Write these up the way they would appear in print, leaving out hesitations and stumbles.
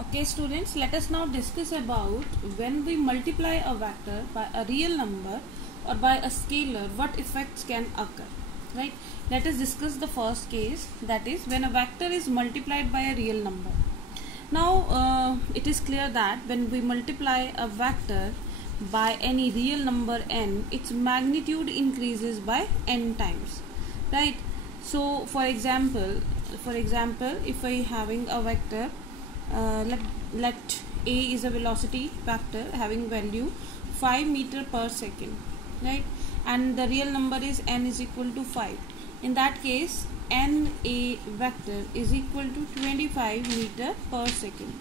Okay students, let us now discuss about when we multiply a vector by a real number or by a scalar, what effects can occur, right? Let us discuss the first case, that is when a vector is multiplied by a real number. Now it is clear that when we multiply a vector by any real number n, its magnitude increases by n times, right? So for example, if I having a vector, let a is a velocity vector having value 5 meter per second, right? And the real number is n is equal to 5. In that case, n a vector is equal to 25 meter per second.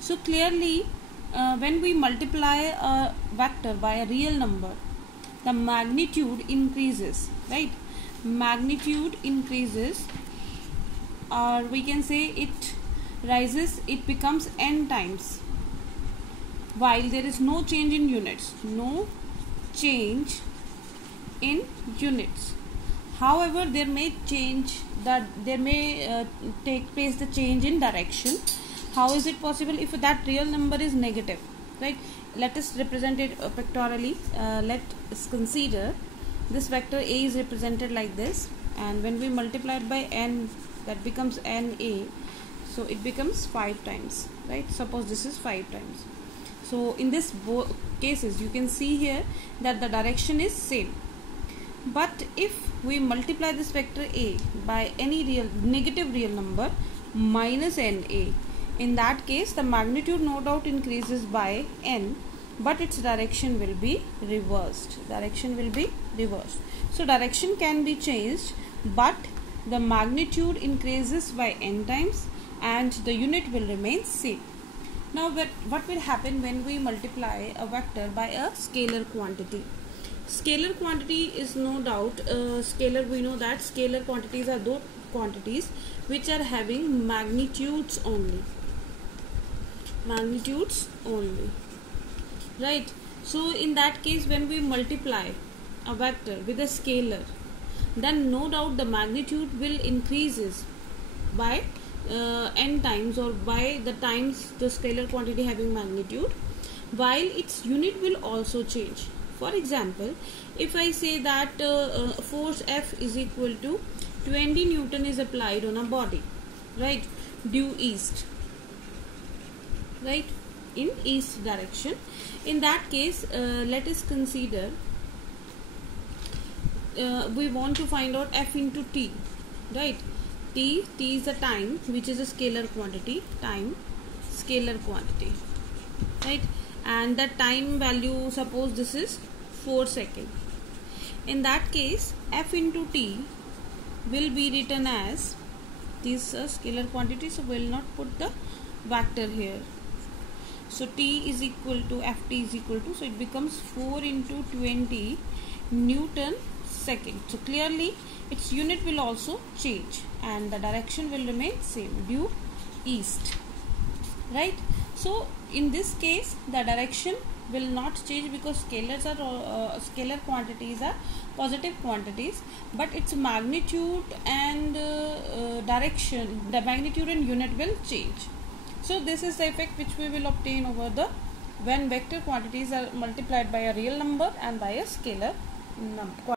So clearly, when we multiply a vector by a real number, the magnitude increases, right? Magnitude increases, or we can say it rises, it becomes n times, while there is no change in units. However, there may take place the change in direction. How is it possible? If that real number is negative, right? Let us represent it pictorially. Let us consider this vector a is represented like this, and when we multiply it by n, that becomes na. So it becomes 5 times, right? Suppose this is 5 times. So in this both cases, you can see here that the direction is same. But if we multiply this vector a by any negative real number minus na, in that case the magnitude no doubt increases by n, but its direction will be reversed. So direction can be changed, but the magnitude increases by n times and the unit will remain same. Now what will happen when we multiply a vector by a scalar quantity? Scalar quantity is no doubt scalar. We know that scalar quantities are those quantities which are having magnitudes only, right? So in that case, when we multiply a vector with a scalar, then no doubt the magnitude will increases by n times, or by the times the scalar quantity having magnitude, while its unit will also change. For example, if I say that force F is equal to 20 Newton is applied on a body, right, due east, right, in east direction. In that case, let us consider we want to find out F into t, right? T is the time, which is a scalar quantity, right? And that time value, suppose this is 4 seconds. In that case, F into t will be written as this scalar quantity, so we will not put the vector here. So t is equal to ft is equal to, so it becomes 4 into 20 Newton second. So clearly its unit will also change and the direction will remain same, due east, right? So in this case the direction will not change, because scalar quantities are positive quantities, but its magnitude and direction, the magnitude and unit will change. So this is the effect which we will obtain over the when vector quantities are multiplied by a real number and by a scalar number.